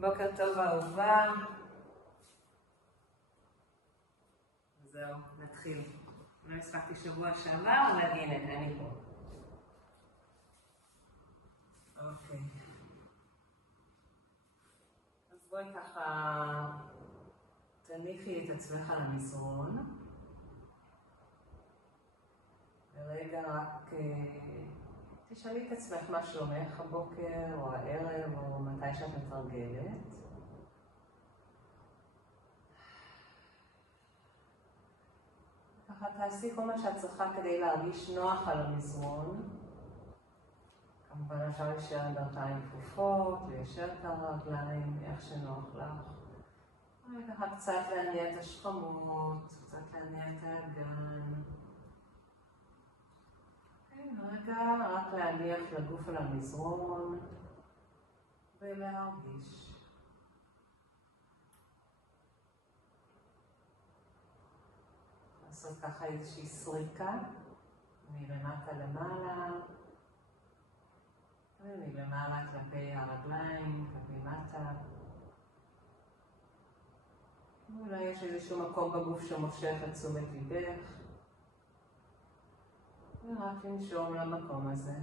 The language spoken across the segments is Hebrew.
בוקר טוב אהובה. זהו, נתחיל. לא הספקתי שבוע שעבר, אבל הנה, אני פה. אוקיי. אז בואי ככה תניחי את עצמך למזרון. ורגע רק תשאלי את עצמך מה שלומך הבוקר או הערב או מתי שאת מתרגלת. ככה תעשי כל מה שאת צריכה כדי להרגיש נוח על המזרון. כמובן אפשר להישאר עם ברכיים כפופות, ליישר את הרגליים, איך שנוח לך. וככה קצת להניע את השכמות, קצת להניע את האגן. רגע, רק להניח לגוף על המזרון ולהרגיש. לעשות ככה איזושהי סריקה מלמטה למעלה ומלמעלה כלפי הרגליים, כלפי מטה. אולי יש איזשהו מקום בגוף שמושך את תשומת ליבך. ורק לנשום למקום הזה.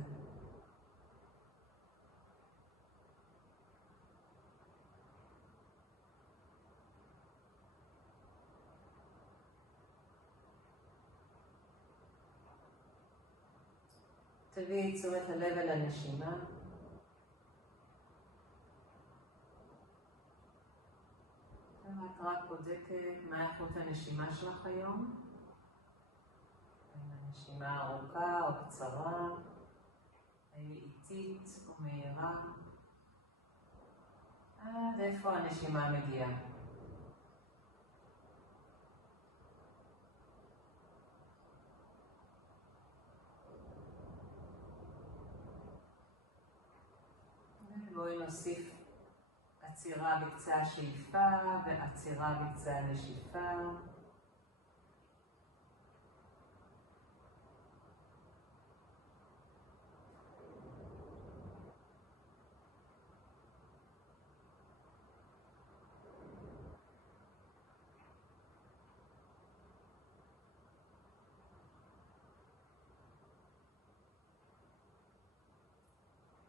תביאי תשומת הלב אל הנשימה. ואת רק בודקת מה איכות הנשימה שלך היום. נשימה ארוכה או קצרה, האם היא איטית או מהירה, עד איפה הנשימה מגיעה. בואי נוסיף עצירה בקצה השאיפה ועצירה בקצה הנשיפה.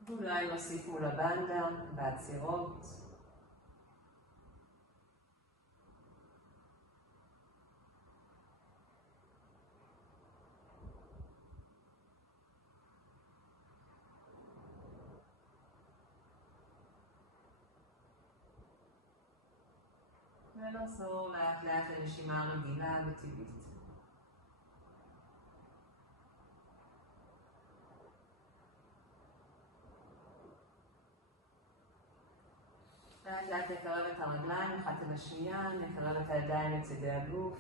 אולי נוסיף מול הבנדה בעצירות. ונחזור לאט לאט לנשימה רגילה וטבעית. לאט לאט נקרב את הרגליים אחת אל השנייה, נקרב את הידיים לצידי הגוף.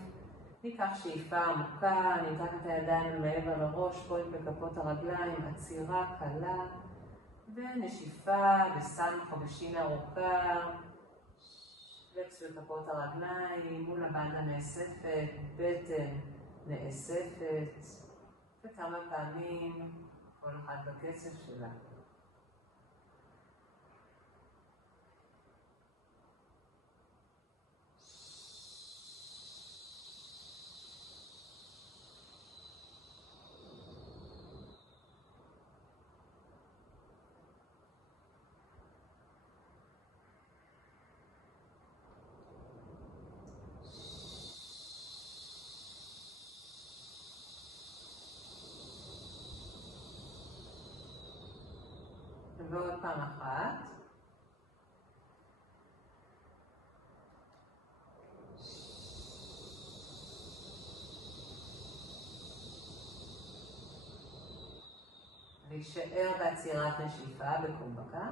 ניקח שאיפה עמוקה, ניקח את הידיים מעבר לראש, פועל בכפות הרגליים, עצירה קלה, ונשיפה וסמך או בשינה ארוכה, פלקס בכפות הרגליים, מול הבנדה נאספת, בטן נאספת, וכמה פעמים, כל אחד בקצב שלה. ועוד פעם אחת. להישאר בעצירת נשיפה בקומבקה.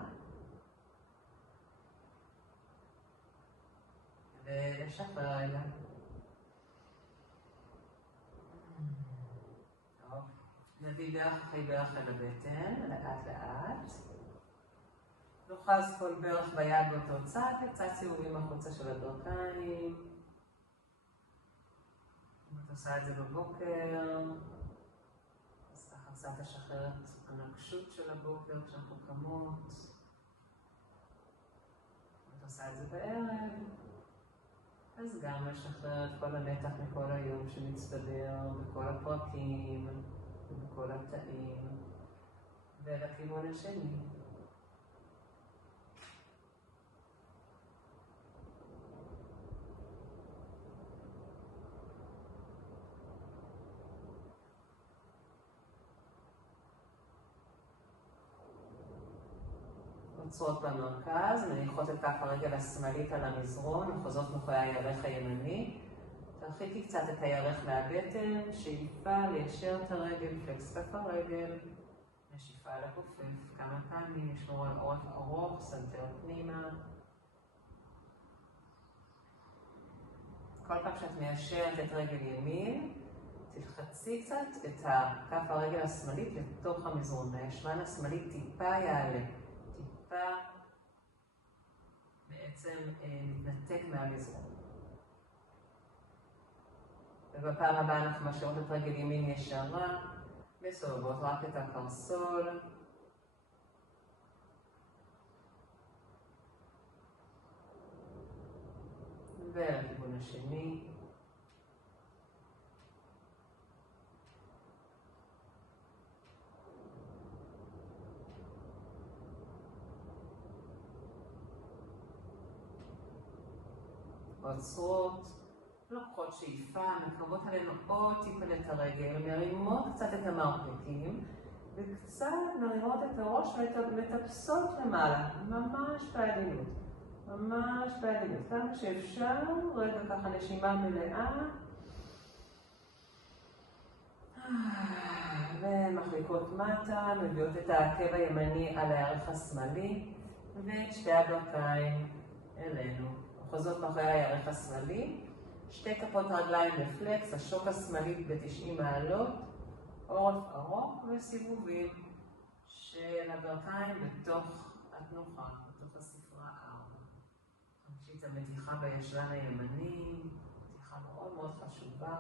ולשחרר רגע. טוב, נביא ברך אחרי ברך אל הבטן, לאט לאט. נוחז כל ברך ביד באותו צד, וקצת סיבובים החוצה של הברכיים. אם את עושה את זה בבוקר, אז ככה קצת לשחרר את הנגשות של הבוקר כשאנחנו קמות. עושה את זה בערב, אז גם לשחרר את כל המתח מכל היום שמצטבר בכל הפרקים ובכל התאים ולכיוון השני. עוצרות במרכז, מניחות את כף הרגל השמאלית על המזרון, מחוזות מאחורי הירך הימני. תרחיקי קצת את הירך מהבטן, שאיפה ליישר את הרגל, פלקס כף הרגל, נשיפה לכופף, כמה פעמים, לשמור על עורף ארוך, סנטר פנימה. כל פעם שאת מיישרת את רגל ימין, תלחצי קצת את כף הרגל השמאלית לתוך המזרון. הישבן השמאלית טיפה יעלה. בעצם מתנתק מהמזרון. ובפעם הבאה אנחנו משאירות את רגל ימין ישרה, מסובבות רק את הקרסול. ולכיוון השני. עוצרות, לוקחות שאיפה, מקרבות עלינו עוד טיפה את הרגל, מרימות קצת את המרפקים, וקצת מרימות את הראש ומטפסות למעלה, ממש בעדינות, ממש בעדינות, כמה שאפשר, רגע ככה נשימה מלאה, ומחליקות מטה, מביאות את העקב הימני על הערך השמאלי, ואת שתי הברכיים אלינו. מחוזות מאחורי הירך השמאלי, שתי כפות רגליים בפלקס, השוק השמאלית ב-90 מעלות, עורף ארוך וסיבובים של הברכיים בתוך התנוחה, בתוך הספרה 4. חמישית המתיחה בישבן הימני, מתיחה מאוד מאוד חשובה.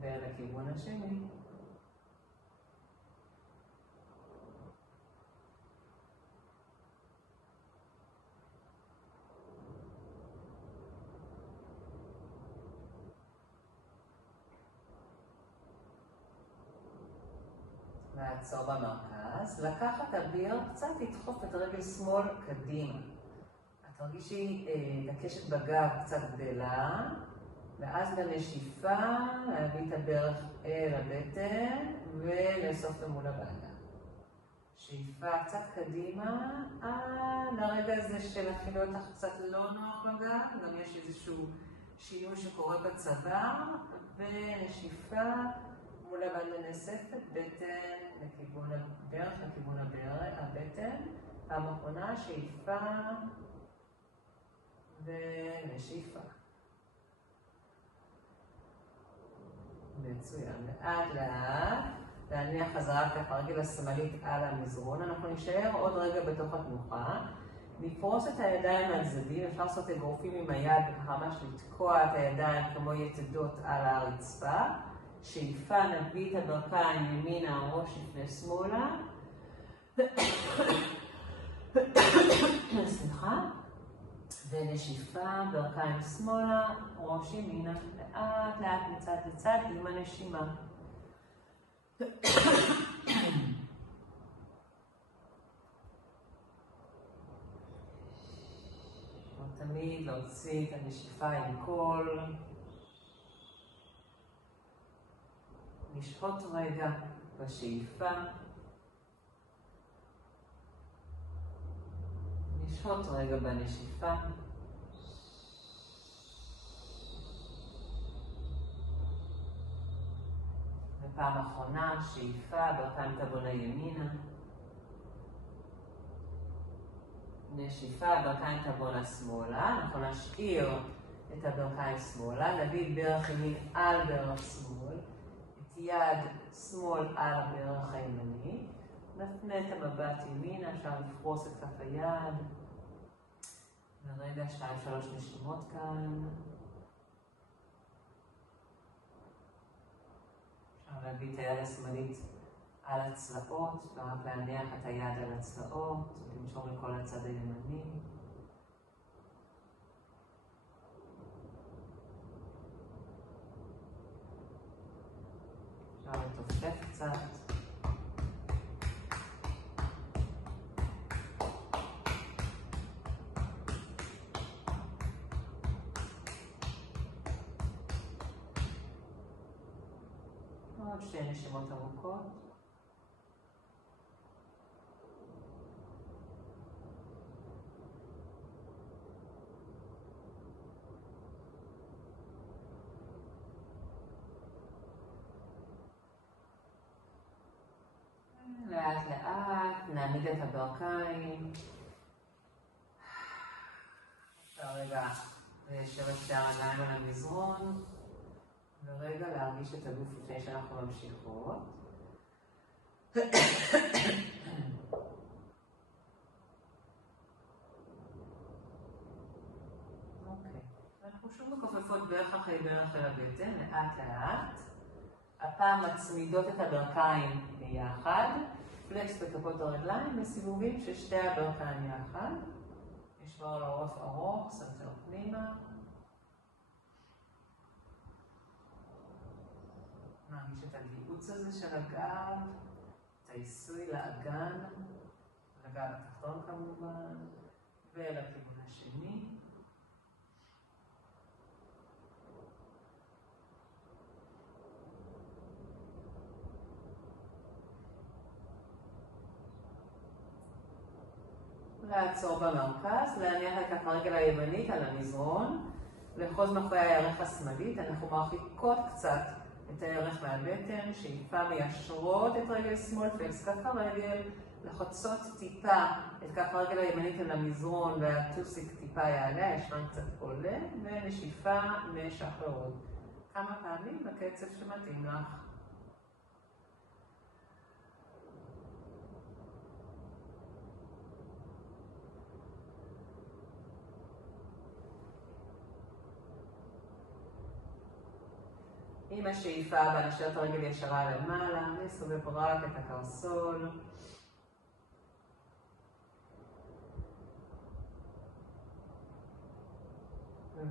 ולכיוון השני. לעצור במרכז, לקחת אוויר, קצת לדחוף את רגל שמאל קדימה. את תרגישי את הקשת בגב קצת גדלה, ואז בנשיפה להביא את הברך אל הבטן ולאסוף למול הבעיה. שאיפה קצת קדימה, לרגע הזה של אפילו אותך קצת לא נוח בגב, גם יש איזשהו שינוי שקורה בצוואר, ונשיפה מול הבטן נאספת, בטן לכיוון הברך, לכיוון הבטן. פעם אחרונה, שאיפה ונשיפה. מצוין. לאט לאט, להניח חזרה כף הרגל השמאלית על המזרון. אנחנו נשאר עוד רגע בתוך התנוחה. נפרוס את הידיים על צדדים, אפשר לעשות אגרופים עם היד, ממש לתקוע את הידיים כמו יתדות על הרצפה. שאיפה, נביא את הברכיים ימינה, הראש לפני שמאלה. סליחה. ונשיפה, ברכיים שמאלה, ראש ימינה, לאט לאט מצד לצד עם הנשימה. תמיד להוציא את הנשיפה עם קול. נשהות רגע בשאיפה. נשהות רגע בנשיפה. ופעם אחרונה, שאיפה, ברכיים תבונה ימינה. נשיפה, ברכיים תבונה שמאלה. אנחנו נשאיר את הברכיים שמאלה. נביא ברך ימין על ברך שמאל. את יד שמאל על הברך הימני. נפנה את המבט ימינה, אפשר לפרוס את כף היד. ורגע, 2-3 נשימות כאן. נביא את היד השמאלית על הצלעות, ורק להניח את היד על הצלעות, לנשום לכל הצד הימני. אפשר לתופף קצת. עוד שתי נשימות ארוכות. לאט לאט נעמיד את הברכיים. אפשר רגע ליישב את שתי הרגליים על המזרון. ורגע להרגיש את הגוף לפני שאנחנו ממשיכות. אוקיי. אנחנו שוב מכופפות ברך אחרי ברך אל הבטן, לאט לאט. הפעם מצמידות את הברכיים ביחד. פלקס בכפות הרגליים וסיבובים של שתי הברכיים יחד. נשמור על העורף ארוך, סנטר פנימה. נרגיש את הגיעוץ הזה של הגב, את העיסוי לאגן, לגב התחתון כמובן, ולכיוון השני. לעצור במרכז, להניח את כף הרגל הימנית על המזרון, לאחוז מאחורי הירך השמאלית. אנחנו מרחיקות קצת את הירך מהבטן, שאיפה מיישרות את רגל שמאל, פלקס כף הרגל, לחוצות טיפה את כף הרגל הימנית על המזרון והטוסיק טיפה יעלה, הישבן קצת עולה, ונשיפה משחררות. כמה פעמים בקצב שמתאים לך. עם השאיפה הבאה נשאיר את הרגל ישרה למעלה, נסובב רק את הקרסול.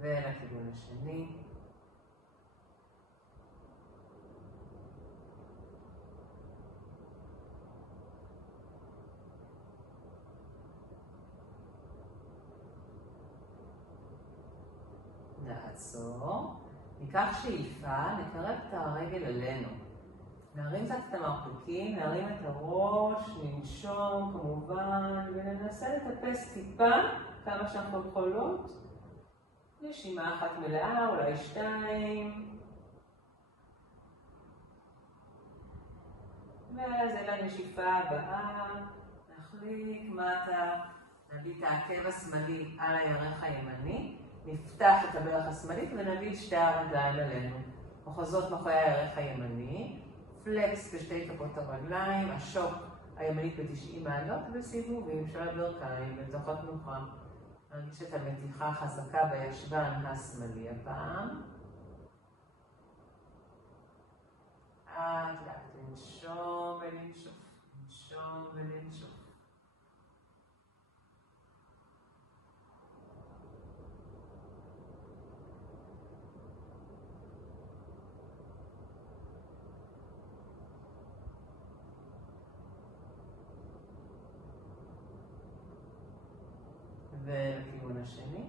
ולכיוון השני. נעצור. ניקח שאיפה, נקרב את הרגל אלינו. נרים קצת את המרפקים, נרים את הראש, ננשום כמובן, וננסה לטפס טיפה כמה שאנחנו יכולות. נשימה אחת מלאה, אולי שתיים. ואז אל הנשיפה הבאה, נחליק מטה, נביא את העקב השמאלי על הירך הימני. נפתח את הברך השמאלית ונביא את שתי הרגליים אלינו. אוחזות מאחורי הירך הימני, פלקס בשתי כפות הרגליים, השוק הימנית ב-90 מעלות וסיבובים של הברכיים בתוך התנוחה. נרגיש את המתיחה החזקה בישבן השמאלי הפעם. לאט לנשום ולנשוף, לנשום ולנשוף. ולכיוון השני.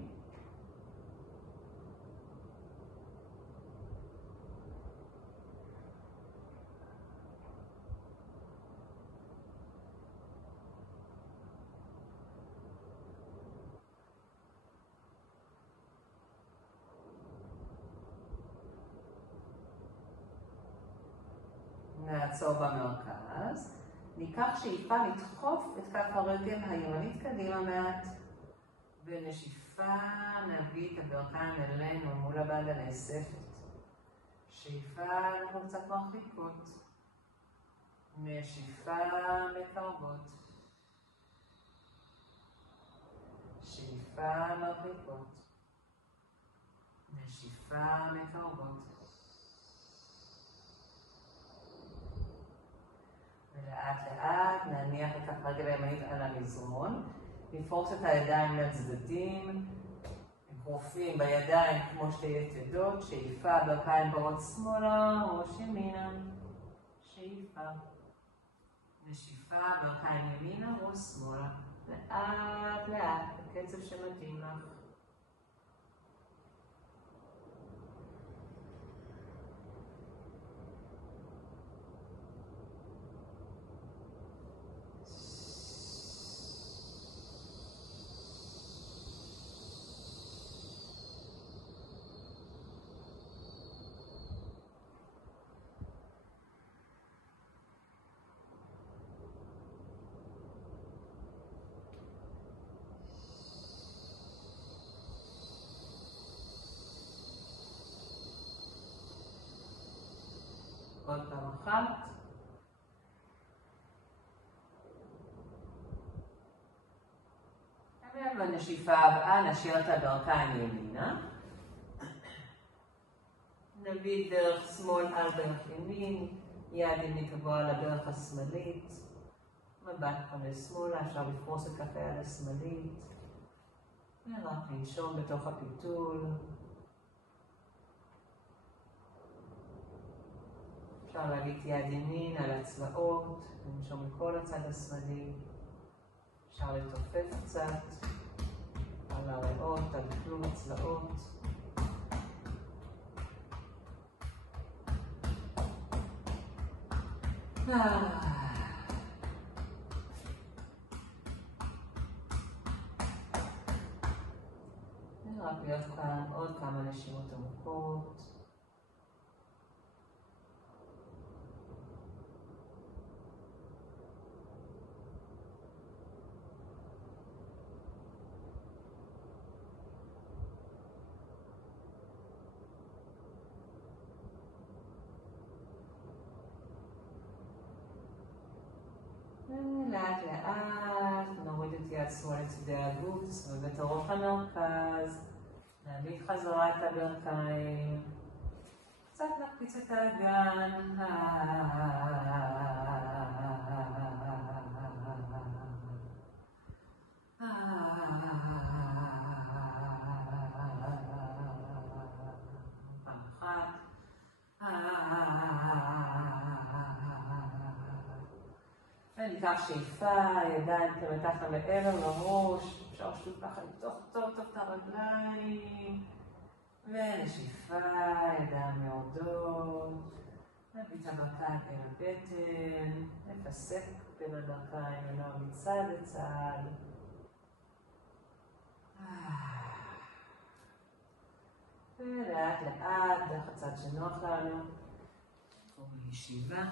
נעצור במרכז. ניקח שאיפה לדחוף את כף הרגל הימנית קדימה מעט. בנשיפה נביא את הברכיים אלינו מול הבד הנאספת. שאיפה אנחנו קצת מרחיקות. נשיפה מקרבות. שאיפה מרחיקות. נשיפה מקרבות. המזרון. נפרוס את הידיים לצדדים, אגרופים בידיים כמו שתי יתדות, שאיפה, ברכיים באות שמאלה, ראש ימינה, שאיפה. נשיפה, ברכיים ימינה, ראש שמאלה. לאט לאט, בקצב שמתאים לך. עוד פעם אחת. ובנשיפה הבאה נשאיר את הברכיים ימינה. נביט דרך שמאל על דרך ימין, יד ימין קבוע על הדרך השמאלית. מבט פונה שמאלה, אפשר לפרוס את כף היד השמאלית. ורק לנשום בתוך הפיתול. אפשר להביט יד ימין על הצבעות, לנשום מכל הצד השמאלי. אפשר לתופף קצת על הריאות, על כלום הצבעות. ורק להיות כאן עוד כמה נשימות עמוקות. לאט לאט נוריד את יד שמאל לצדי הגוף, סובב את הראש למרכז, נעמיד חזרה את הברכיים, קצת נקפיץ את האגן, פעם אחת, וניקח שאיפה, ידיים כמתחת מעבר לראש, אפשר שוב ככה לפתוח טוב את הרגליים, ונשיפה, ידיים יורדות, נביא את הברכיים אל הבטן, נפסק בין הברכיים, ננוע מצד לצד. ולאט לאט, דרך הצד שנוח לנו, קוראים ישיבה.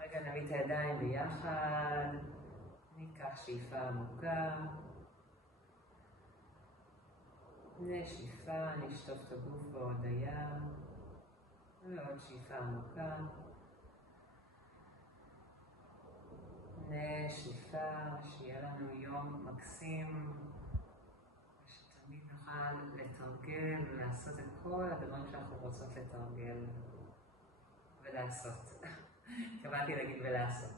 רגע נביא את הידיים ביחד, ניקח שאיפה עמוקה, נשיפה, נשטוף את הגוף בהודיה, ועוד שאיפה עמוקה, נשיפה, שיהיה לנו יום מקסים, שתמיד נוכל לתרגל ולעשות את כל הדברים שאנחנו רוצות לתרגל ולעשות. התכוונתי להגיד ולעשות.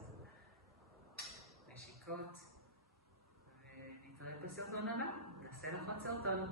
נשיקות, ונתראה בסרטון הבא. נעשה לך עוד סרטון.